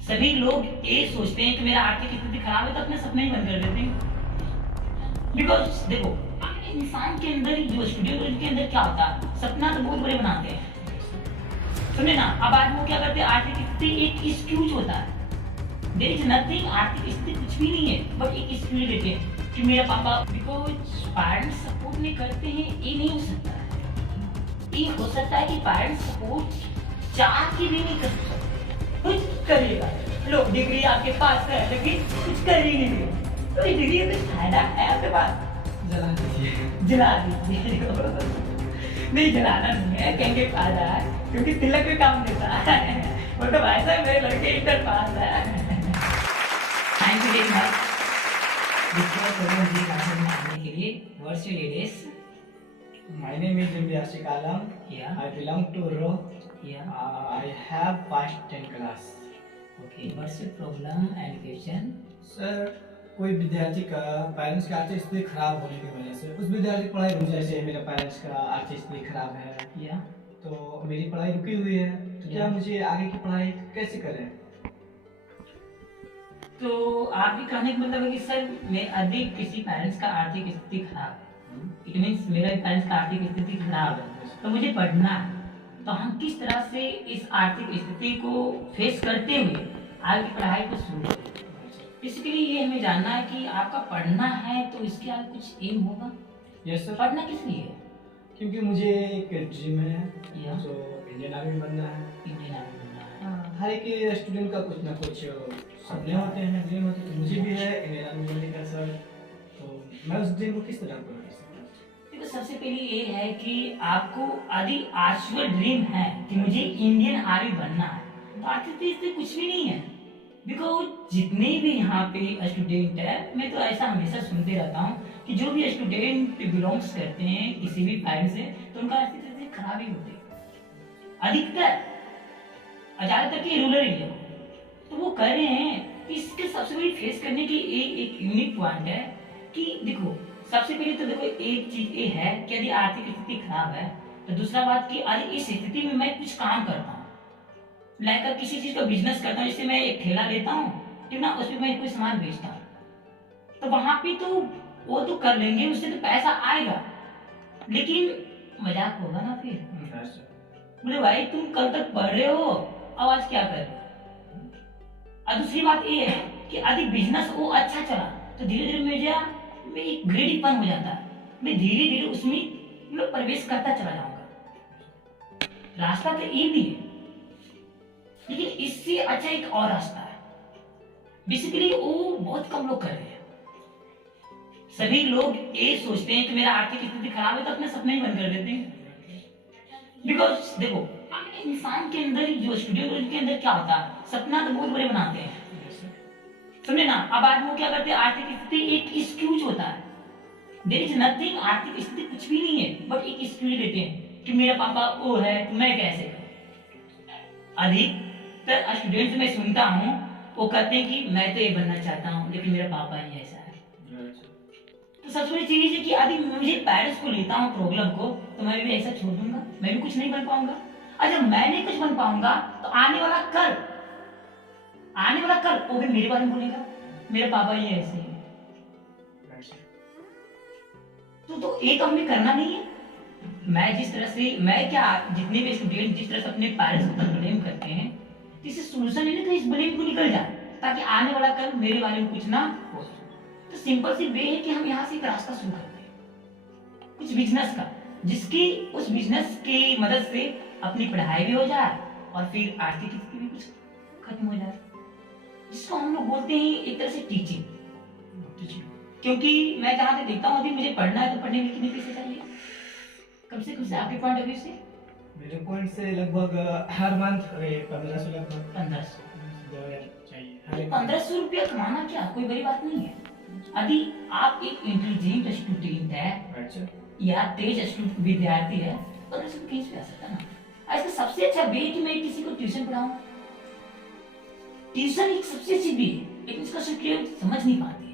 सभी लोग ये सोचते हैं कि मेरा आर्थिक स्थिति खराब है तो अपने सपने ही बंद कर देते हैं। बिकॉज देखो, इंसान के अंदर जो स्टूडेंट के अंदर क्या होता है, सपना तो बहुत बड़े बनाते हैं, सुने ना। अब आज वो क्या करते हैं, आर्थिक स्थिति एक एक्सक्यूज होता है। देयर इज नथिंग, आर्थिक स्थिति कुछ भी नहीं है, बट एक एक्सक्यूज देते हैं कि मेरा पापा, बिकॉज पेरेंट्स सपोर्ट नहीं करते हैं। ये नहीं हो सकता है। ये हो सकता है कि पेरेंट्स सपोर्ट चाह के भी नहीं कर सकते, कुछ करेगा। लो डिग्री आपके पास है लेकिन कुछ कर ही नहीं रहे, तो ये डिग्री का कुछ फायदा है आपके पास? जला दीजिए। जला दीजिए। नहीं, जलाना नहीं है, कहेंगे फायदा है क्योंकि तिलक भी काम देता है। वो तो भाई साहब मेरे लड़के इंटर पास है। Thank you very much classes में आने के लिए। What's your address? My name is Imtiaz Alam. Yeah. I belong to Ro. Yeah. I have passed 10 class. Okay. What's your problem and question? Sir, कोई विद्यार्थी का parents की आर्थिक स्थिति खराब होने की वजह से उस विद्यार्थी की पढ़ाई रुक जाए, जैसे मेरे पेरेंट्स का आर्थिक स्थिति खराब है Yeah. तो मेरी पढ़ाई रुकी हुई है, तो क्या मुझे आगे की पढ़ाई कैसे करें? तो आपके कहने का मतलब है कि सर मैं अधिक किसी पेरेंट्स का आर्थिक स्थिति खराब है, इट मीन्स मेरे पेरेंट्स का आर्थिक स्थिति खराब है तो मुझे पढ़ना है, तो हम किस तरह से इस आर्थिक स्थिति को फेस करते हुए आगे की पढ़ाई को शुरू करें। इसके लिए ये हमें जानना है कि आपका पढ़ना है तो इसके आगे कुछ एम होगा। Yes sir. पढ़ना किस लिए है? क्योंकि मुझे एक ड्रीम है या। जो इंडियन आर्मी बनना है। इंडियन आर्मी बनना है। हर एक स्टूडेंट का कुछ ना कुछ सपने होते हैं, ड्रीम होते हैं, तो मुझे भी है इंडियन आर्मी बनने का सर। तो मैं उस ड्रीम को किस तरह पूरा कर सकता हूँ? देखो, सबसे पहले ये है कि आपको यदि आश्वल ड्रीम है कि मुझे इंडियन आर्मी बनना है, तो आर्थिक स्थिति कुछ भी नहीं है। बिकॉज जितने भी यहाँ पे स्टूडेंट है, मैं तो ऐसा हमेशा सुनते रहता हूँ कि जो भी स्टूडेंट बिलोंग्स करते हैं किसी भी फैमिली से, तो उनका आर्थिक स्थिति खराब ही होती है अधिकतर, ज्यादातर के रूरल एरिया। तो वो कर रहे हैं। इसके सबसे बड़ी फेस करने की एक यूनिक पॉइंट है कि देखो, सबसे पहले तो देखो एक चीज ये है कि यदि आर्थिक स्थिति खराब है, तो दूसरा बात कि यदि इस स्थिति में मैं कुछ काम करता हूँ, लाइक किसी चीज का बिजनेस करता हूँ, जैसे मैं एक ठेला लेता हूँ, ठीक ना, उसमें मैं कोई सामान बेचता हूँ, तो वहां पे तो वो तो कर लेंगे, उससे तो पैसा आएगा, लेकिन मजाक होगा ना फिर। बोले भाई तुम कल तक पढ़ रहे हो, अब आज क्या कर रहे हो? और दूसरी बात ये है कि यदि बिजनेस वो अच्छा चला तो धीरे धीरे मेरा एक ग्रेडिंगपन हो जाता है, मैं धीरे धीरे उसमें मतलब प्रवेश करता चला जाऊंगा। रास्ता तो ये भी है, लेकिन इससे अच्छा एक और रास्ता है, बेसिकली वो बहुत कम लोग कर रहे हैं। सभी लोग ये सोचते हैं कि मेरा आर्थिक स्थिति खराब है तो अपने सपने ही बंद कर देते हैं। बिकॉज देखो, इंसान के अंदर जो स्टूडेंट के अंदर क्या होता है, सपना तो बहुत बड़े बनाते हैं, सुने ना। अब आज वो क्या करते हैं, आर्थिक स्थिति एक एक्सक्यूज होता है। देयर इज नथिंग, आर्थिक स्थिति कुछ भी नहीं है, बट एक एक्सक्यूज देते हैं कि मेरा पापा वो है तो मैं कैसे करूं। अधिकतर स्टूडेंट्स मैं सुनता हूं वो कहते हैं कि मैं तो ये बनना चाहता हूं लेकिन मेरा पापा ही ऐसा है। तो सबसे बड़ी चीज है कि यदि मुझे पेरेंट्स को लेता हूँ प्रॉब्लम को, तो मैं भी ऐसा छोड़ दूंगा, मैं भी कुछ नहीं बन पाऊंगा। और जब मैं नहीं कुछ बन पाऊंगा तो आने वाला कल वो भी मेरे बारे में बोलेगा, मेरे पापा ही ऐसे हैं। तो एक हमने करना नहीं है। मैं जिस तरह से जितने भी स्टूडेंट जिस तरह से अपने पेरेंट्स को ब्लेम करते हैं, तो इससे सोल्यूशन है तो इस ब्लेम को निकल जाए, ताकि आने वाला कल मेरे बारे में कुछ ना हो। तो सिंपल सी वे है कि हम यहाँ से एक रास्ता शुरू करते हैं कुछ बिजनेस का, जिसकी उस बिजनेस की मदद से अपनी पढ़ाई भी हो जाए और फिर आर्थिक स्थिति भी कुछ खत्म हो जाए, जिसको हम लोग बोलते हैं एक तरह से टीचिंग। क्योंकि मैं जहाँ से देखता हूँ, अभी मुझे पढ़ना है तो पढ़ने के लिए कितने पैसे चाहिए, कम से कम से आपके पॉइंट ऑफ व्यू से? मेरे पॉइंट से लगभग हर मंथ 1500 लगभग 1500 चाहिए। 1500 रुपया कमाना क्या कोई बड़ी बात नहीं है। यदि आप एक इंटेलिजेंट स्टूडेंट है या तेज विद्यार्थी है, 1500 कहीं से आ सकता है ना। ऐसा सबसे अच्छा वे कि मैं किसी को ट्यूशन पढ़ाऊं। ट्यूशन एक सबसे अच्छी वे है, लेकिन इसका स्टूडेंट समझ नहीं पाते हैं।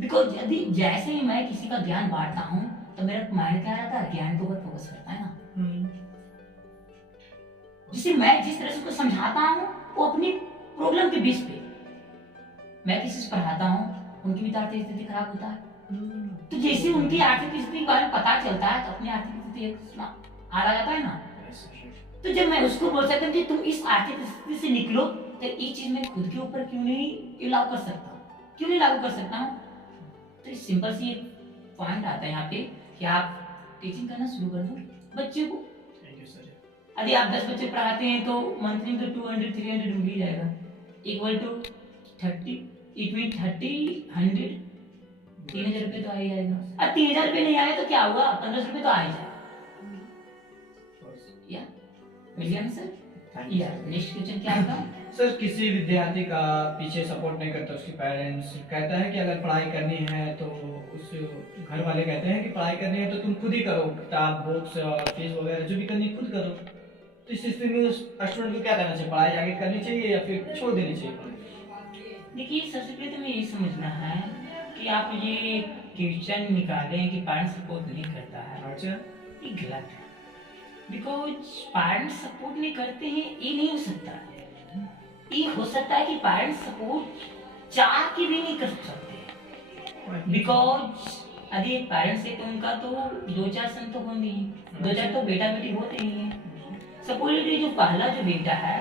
बिकॉज यदि जैसे ही मैं किसी का ज्ञान बांटता हूँ तो मेरा माइंड क्या रहता है, ज्ञान के ऊपर फोकस करता है ना। जिसे मैं जिस तरह से उसको समझाता हूँ वो अपनी प्रॉब्लम के बेस पे। मैं किसी से पढ़ाता हूँ, उनकी भी तो आर्थिक स्थिति खराब होता है, तो जैसे उनकी आर्थिक स्थिति के बारे में पता चलता है तो अपनी आर्थिक स्थिति आ जाता है ना। तो जब मैं उसको बोल सकता हूँ कि तुम इस आर्थिक स्थिति से निकलो, तो ये चीज मैं खुद के ऊपर क्यों नहीं लागू कर सकता हूँ, क्यों नहीं लागू कर सकता हूँ? तो सिंपल सी एक पॉइंट आता है यहाँ पे कि आप टीचिंग करना शुरू कर दो बच्चे को। यदि आप 10 बच्चे पढ़ाते हैं तो मंथली तो 200-300 मिल ही जाएगा, इक्वल टू 30, इट मीन 30-100, 3000 रुपये तो आ ही जाएगा। अब 3000 रुपये नहीं आए तो क्या हुआ, 1500 रुपये तो आ ही जाएगा। या मिल गया ना सर? या नेक्स्ट क्वेश्चन क्या होगा? सर किसी विद्यार्थी का पीछे सपोर्ट नहीं करता, उसके पेरेंट्स कहता है कि अगर पढ़ाई करनी है तो उस घर वाले कहते हैं कि पढ़ाई करनी है तो तुम खुद ही करो, किताब बुक्स और फीस वगैरह जो भी करनी है खुद करो, तो इस स्थिति में उस स्टूडेंट को क्या करना चाहिए? पढ़ाई आगे करनी चाहिए या फिर छोड़ देनी चाहिए? देखिए सबसे पहले तो मैं ये समझना है कि आप ये क्वेश्चन निकालें कि पेरेंट्स सपोर्ट नहीं करता है, अच्छा, ये गलत है। बिकॉज पेरेंट्स सपोर्ट नहीं करते हैं ये नहीं हो सकता है। ये हो सकता है कि पेरेंट्स सपोर्ट चाह के भी नहीं कर सकते, बिकॉज यदि एक पेरेंट्स है तो उनका तो 2-4 सन तो होंगे ही, 2-4 तो बेटा बेटी होते ही हैं। सपोज जो पहला जो बेटा है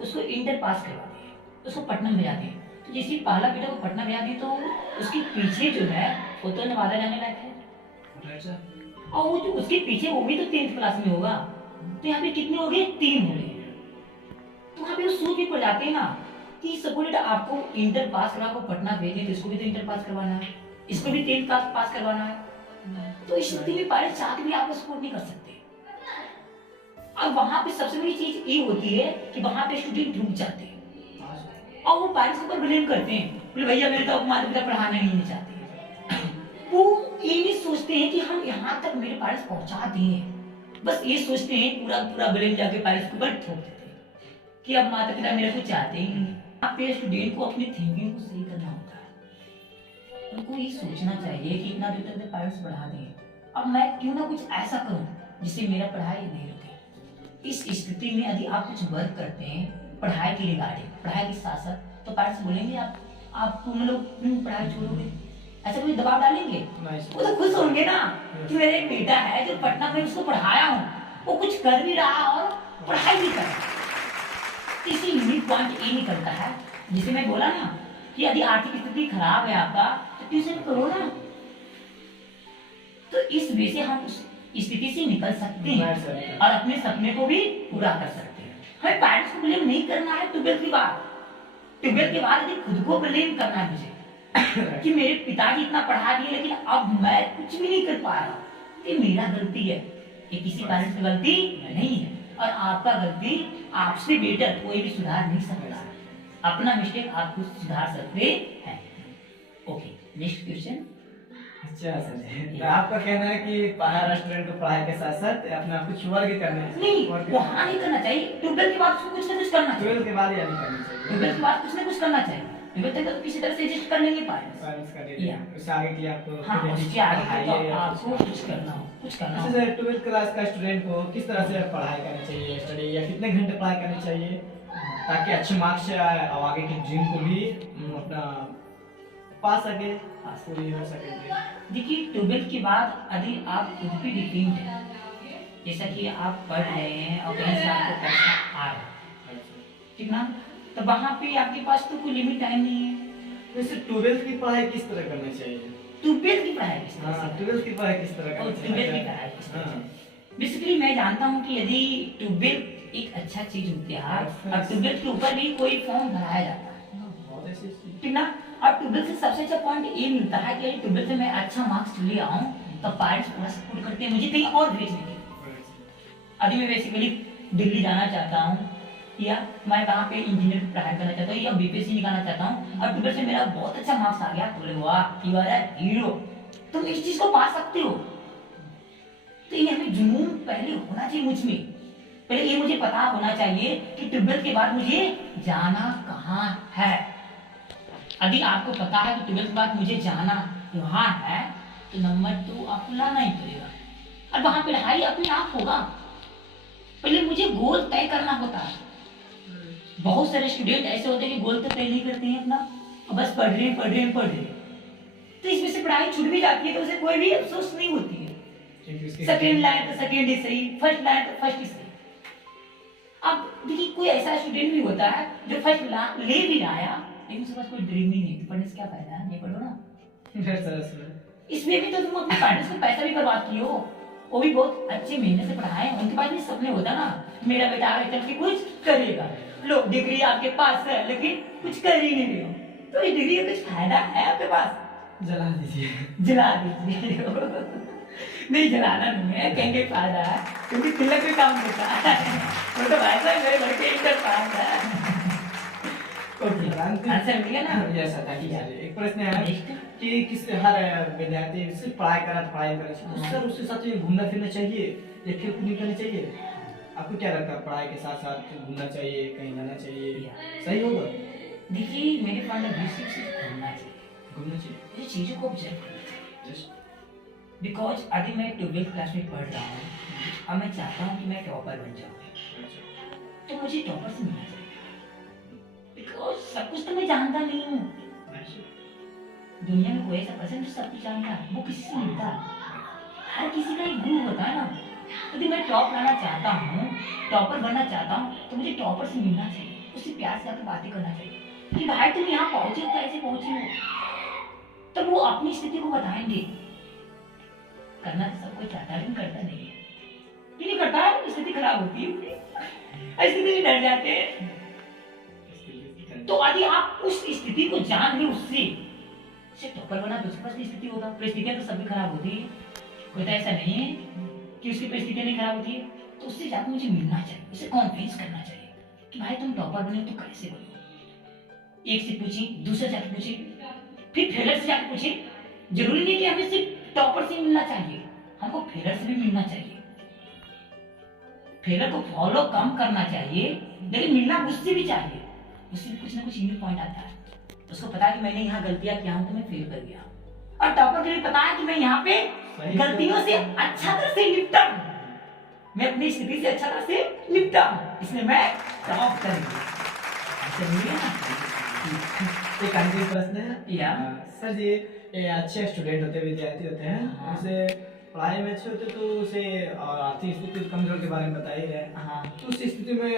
उसको इंटर पास करवा दिए, उसको पटना भेजा दिए, तो जैसे पहला बेटा को पटना भेजा दिए तो उसके पीछे जो है वो तो नवादा जाने लायक है, और वो जो उसके पीछे वो भी तो 10th क्लास में होगा, तो यहाँ पे कितने हो गए? 3 हो गए। तो वहाँ पे वो सोच भी पड़ जाते हैं ना कि सपोज आपको इंटर पास करा को पटना भेजे तो इसको भी तो इंटर पास करवाना है, इसको भी 10th क्लास पास करवाना है, तो इस स्थिति में पेरेंट्स चाह के भी आपको सपोर्ट नहीं कर सकते। अब वहाँ पे सबसे बड़ी चीज ये होती है कि वहाँ पे स्टूडेंट रुक जाते हैं और वो पेरेंट्स के ऊपर ब्लेम करते हैं, बोले भैया मेरे तो माता पिता पढ़ाना ही नहीं चाहते। वो ये नहीं सोचते हैं कि हम यहाँ तक मेरे पेरेंट्स पहुँचा दिए, बस ये सोचते हैं पूरा ब्लेम जाके पेरेंट्स के ऊपर ठोक देते हैं कि अब माता पिता मेरे को चाहते ही नहीं। यहाँ पे स्टूडेंट को अपनी थिंकिंग को सही करना होता है, उनको ये सोचना चाहिए कि इतना दूर तक पेरेंट्स बढ़ा दिए, अब मैं क्यों ना कुछ ऐसा करूँ जिससे मेरा पढ़ाई नहीं रुके। इस स्थिति में यदि आप कुछ वर्क करते हैं पढ़ाई के रिगार्डिंग, पढ़ाई के साथ साथ, तो पेरेंट्स बोलेंगे आपको मतलब क्यों पढ़ाई छोड़ोगे, ऐसा कोई दबाव डालेंगे? वो तो खुश होंगे ना कि मेरा एक बेटा है जो पटना में उसको पढ़ाया हूँ, वो कुछ कर भी रहा और पढ़ाई भी कर रहा। इसी यूनिक पॉइंट ये निकलता है जिसे मैं बोला ना कि यदि आर्थिक स्थिति खराब है आपका तो ट्यूशन करो ना, तो इस वे से हम उस स्थिति से निकल सकते हैं और अपने सपने को भी पूरा कर सकते हैं। हमें पेरेंट्स को ब्लेम नहीं करना है 12th के बाद। 12th के बाद यदि खुद को ब्लेम करना है मुझे कि मेरे पिताजी इतना पढ़ा दिए लेकिन अब मैं कुछ भी नहीं कर पा रहा, ये मेरा गलती है, ये किसी पेरेंट्स की गलती नहीं है, और आपका गलती आपसे बेटर कोई भी सुधार नहीं सकता, अपना मिस्टेक आप खुद सुधार सकते हैं। Okay, next question. अच्छा सर, तो आपका कहना है कि हर स्टूडेंट को पढ़ाई के साथ साथ अपना कुछ वर्क करना चाहिए? नहीं, वहाँ नहीं करना चाहिए, 12th के बाद उसको कुछ ना कुछ करना चाहिए। 12th के बाद या नहीं करना चाहिए? 12th के बाद कुछ ना कुछ करना चाहिए, 12th तक तो किसी तरह से एडजस्ट कर लेंगे पेरेंट्स कर देंगे, उससे आगे के लिए आपको हाँ, उसके आगे तो आपको कुछ करना हो, कुछ करना हो। अच्छा सर, 12th क्लास का स्टूडेंट को किस तरह से पढ़ाई करनी चाहिए, स्टडी या कितने घंटे पढ़ाई करनी चाहिए ताकि अच्छे मार्क्स आए और आगे की ड्रीम को भी अपना पा सके, पूरी हो सके? देखिए 12th के बाद यदि आप खुद भी डिपेंड है, जैसा कि आप पढ़ रहे हैं और कहीं से आपको पैसा आ रहा है, ठीक ना, तो वहाँ पे आपके पास तो कोई लिमिट टाइम नहीं है। वैसे 12th की पढ़ाई किस तरह करनी चाहिए? 12th की पढ़ाई किस तरह से? 12th की पढ़ाई किस तरह करनी चाहिए? 12th की पढ़ाई किस तरह से? बेसिकली मैं जानता हूँ कि यदि 12th एक अच्छा चीज होती है और 12th के ऊपर भी कोई फॉर्म भराया जाता है, ठीक ना, और 12th से सबसे अच्छा पॉइंट ये मिलता है कि 12th से मैं अच्छा मार्क्स ले आऊँ तो पेरेंट्स पूरा सपोर्ट करते हैं मुझे कहीं और भेजने के। अभी मैं बेसिकली दिल्ली जाना चाहता हूँ या मैं कहाँ पे इंजीनियर की पढ़ाई करना चाहता हूँ या बीपीएससी निकालना चाहता हूँ और 12th से मेरा बहुत अच्छा मार्क्स आ गया, बोले वाह यू आर अ हीरो, तुम इस चीज को पा सकते हो। तो ये हमें जुनून पहले होना चाहिए मुझ में, पहले ये मुझे पता होना चाहिए कि 12th के बाद मुझे जाना कहाँ है। यदि आपको पता है कि 12th के बाद मुझे जाना वहाँ है तो नंबर 2 आपको लाना ही पड़ेगा और वहाँ पढ़ाई अपने आप होगा। पहले मुझे गोल तय करना होता है, बहुत सारे स्टूडेंट ऐसे होते हैं कि गोल तक तय नहीं करते हैं अपना, और बस पढ़ रहे हैं पढ़ रहे हैं पढ़ रहे हैं, तो इसमें से पढ़ाई छूट भी जाती है तो उसे कोई भी अफसोस नहीं होती है। सेकंड लाए तो सेकंड ही सही, फर्स्ट लाए तो फर्स्ट ही सही। अब देखिए कोई ऐसा स्टूडेंट भी होता है जो फर्स्ट ले भी आया लेकिन उसके पास कोई ड्रीम ही नहीं, तो पढ़ने से क्या फायदा है, नहीं पढ़ो ना। इसमें भी तो तुम अपने पेरेंट्स को पैसा भी बर्बाद किए हो, वो भी बहुत अच्छे महीने से पढ़ाए, उनके पास भी सपने होता ना, मेरा बेटा आगे चल के कुछ करेगा। लो डिग्री आपके पास है लेकिन कुछ कर ही नहीं रहे हो, तो इस डिग्री का कुछ फायदा है आपके पास? जला दीजिए। जला दीजिए। नहीं जलाना नहीं है, कहेंगे फायदा है क्योंकि तिलक भी काम देता है, वो तो भाई साहब मेरे घर के इंटर पास है। ओके आंसर मिल गया ना? Yes thank you. एक प्रश्न है कि किस हर विद्यार्थी सिर्फ पढ़ाई करे सर उसके साथ ये घूमना फिरना चाहिए या खेल कूद करनी चाहिए? आपको क्या लगता है, पढ़ाई के साथ साथ घूमना चाहिए, कहीं जाना चाहिए, सही होगा? देखिए मेरे पॉइंट ऑफ व्यू से सिर्फ घूमना चाहिए, ये चीजों को ऑब्जर्व करना चाहिए। बिकॉज अभी मैं 12th क्लास में पढ़ रहा हूँ और मैं चाहता हूँ कि मैं टॉपर बन जाऊँ, तो मुझे टॉपर से मिलना चाहिए। बिकॉज सब कुछ तो मैं जानता नहीं हूँ, दुनिया में कोई ऐसा पर्सन जो सब कुछ जानता है, वो किसी से मिलता है, हर किसी का एक गुरु होता है ना। तो यदि मैं टॉप लाना चाहता हूँ, टॉपर बनना चाहता हूँ, तो मुझे टॉपर से मिलना चाहिए, उससे प्यार से आकर बातें करना चाहिए कि भाई तुम यहाँ पहुंचे हो, कैसे पहुंचे हो, तब वो अपनी स्थिति को बताएंगे। करना तो सब कोई चाहता है लेकिन करता नहीं है, क्यों नहीं करता है? स्थिति खराब होती है, स्थिति से डर जाते हैं। तो यदि आप उस स्थिति को जान ली, उससे टॉपर बना, तो उसके पास स्थिति होगा। परिस्थितियां तो सबकी खराब होती है, कोई तो ऐसा नहीं है कि उसकी परिस्थितियां नहीं खराब होती है। तो उससे जाकर मुझे मिलना चाहिए, उसे कॉन्फ्रेंस करना चाहिए कि भाई तुम टॉपर बने तो कैसे बने। एक से पूछी, दूसरे जाकर पूछे, फिर फेलर से जाकर पूछे। जरूरी नहीं कि हमें सिर्फ टॉपर से मिलना चाहिए, हमको फेलर से भी मिलना चाहिए। फेलर को फॉलो कम करना चाहिए लेकिन मिलना उससे भी चाहिए, उससे भी कुछ ना कुछ यूनिक पॉइंट आता है। उसको पता है कि मैंने यहाँ गलतियां किया हूं तो मैं फेल कर गया, और टॉपर को भी पता है कि मैं यहाँ पे गलतियों से अच्छा तरह से निपटा हूं, मैं अपनी स्थिति से अच्छा तरह से निपटा हूं, इसलिए मैं टॉप कर गया। एक अंतिम प्रश्न है या सर जी, अच्छे स्टूडेंट होते हैं, विद्यार्थी होते हैं, जैसे पढ़ाई में अच्छे होते तो उसे आर्थिक स्थिति कमजोर के बारे में बताई है। हाँ, तो उस स्थिति में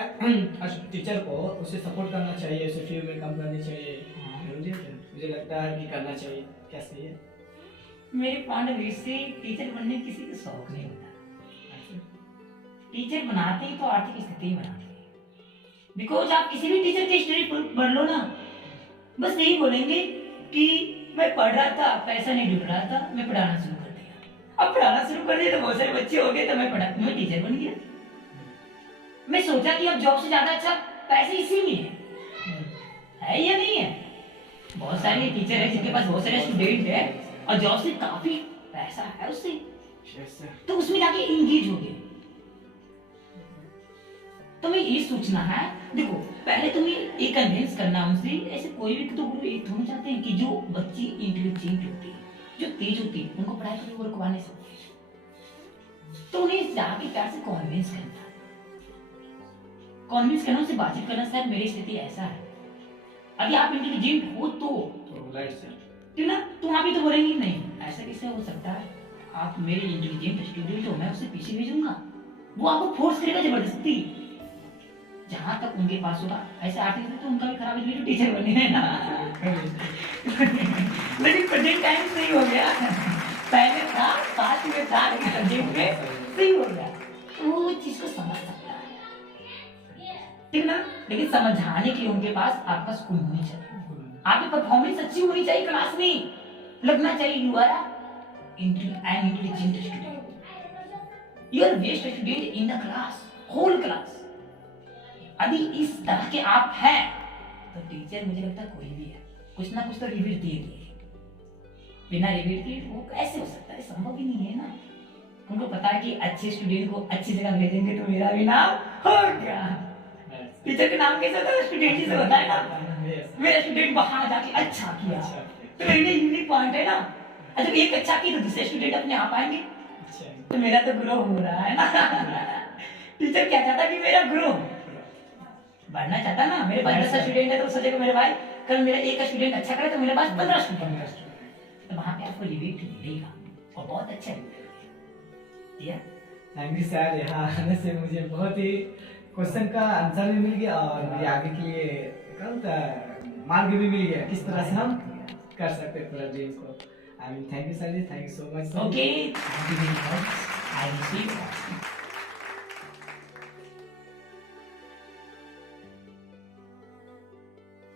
टीचर को उसे सपोर्ट करना चाहिए, उसे फी में कम करनी चाहिए, जरूरी है? मुझे लगता है कि करना चाहिए, क्या सही है? मेरे पॉइंट ऑफ व्यू से टीचर बनने किसी का शौक नहीं होता, टीचर बनाते ही तो आर्थिक स्थिति ही बनाते हैं। बिकॉज आप किसी भी टीचर की स्टोरी पढ़ लो ना, बस यही बोलेंगे कि मैं पढ़ रहा था, पैसा नहीं ढूंढ रहा था, मैं पढ़ाना शुरू कर दिया। अब पढ़ाना शुरू कर दिया तो बहुत सारे बच्चे हो गए, तो मैं टीचर बन गया। मैं सोचा कि अब जॉब से ज्यादा अच्छा पैसे इसी में है या नहीं है? बहुत सारे टीचर है जिनके पास बहुत सारे स्टूडेंट है और जॉब से काफी पैसा है उससे, तो उसमें जाके इंगेज हो गए। तुम्हें ये सोचना है, देखो पहले तुम्हें ये कन्विंस करना उनसे, ऐसे कोई भी तो गुरु एक थोड़ी चाहते हैं कि जो बच्ची इंटेलिजेंट होती है, जो तेज होती है, उनको पढ़ाई करके वो रुकवा नहीं सकते। तो उन्हें जाके प्यार से कन्विंस करना, उनसे बातचीत करना, सर मेरी स्थिति ऐसा है, अभी आप इंटेलिजेंट हो तो ठीक ना, तो वहां भी तो बोलेंगे नहीं ऐसा कैसे हो सकता है, आप मेरे इंटेलिजेंट स्टूडेंट हो, मैं उसे पीछे भेजूंगा, वो आपको फोर्स करेगा जबरदस्ती। जहां तक उनके पास होगा ऐसे आर्टिस्ट तो उनका भी खराब है, टीचर बने हैं ना। लेकिन प्रेजेंट टाइम सही हो गया, पहले था पास में था लेकिन प्रेजेंट में सही हो गया, तो वो चीज को समझ सकता है, ठीक ना। लेकिन समझाने के लिए उनके पास आपका स्कूल होनी चाहिए, आपकी परफॉर्मेंस अच्छी होनी चाहिए, क्लास में लगना चाहिए you are an intelligent student, you are best student in the class, whole class. यदि इस तरह के आप हैं तो टीचर मुझे लगता है कोई भी है, कुछ ना कुछ तो रिव्यू दिए, बिना रिव्यू के वो कैसे हो सकता है, संभव ही नहीं है ना। उनको पता है कि अच्छे स्टूडेंट को अच्छी जगह भेजेंगे तो मेरा भी नाम हो गया। टीचर का नाम कैसे होता है, स्टूडेंट ही से होता है ना, मेरा स्टूडेंट वहां जाके अच्छा किया, तो मेरे यूनिक पॉइंट है ना। जब एक अच्छा किया तो दूसरे स्टूडेंट अपने आप आएंगे, तो मेरा तो ग्रो हो रहा है ना। टीचर क्या चाहता है कि मेरा ग्रो, बढ़ना चाहता ना, मेरे पास Yes, 10 sir. स्टूडेंट है तो सोचेगा मेरे भाई कल मेरा एक स्टूडेंट अच्छा करे तो मेरे पास 15 स्टूडेंट है, 15 student. तो वहाँ पे आपको रिबेट मिलेगा और बहुत अच्छा रिबेट। या थैंक यू सर, यहाँ आने से मुझे बहुत ही क्वेश्चन का आंसर भी मिल गया और मुझे आगे के लिए क्या होता है मार्ग भी मिल गया किस तरह से हम कर सकते हैं पूरा ड्रीम को। I mean thank you sir ji, thank you so much. Okay, thank you very much, I will see you.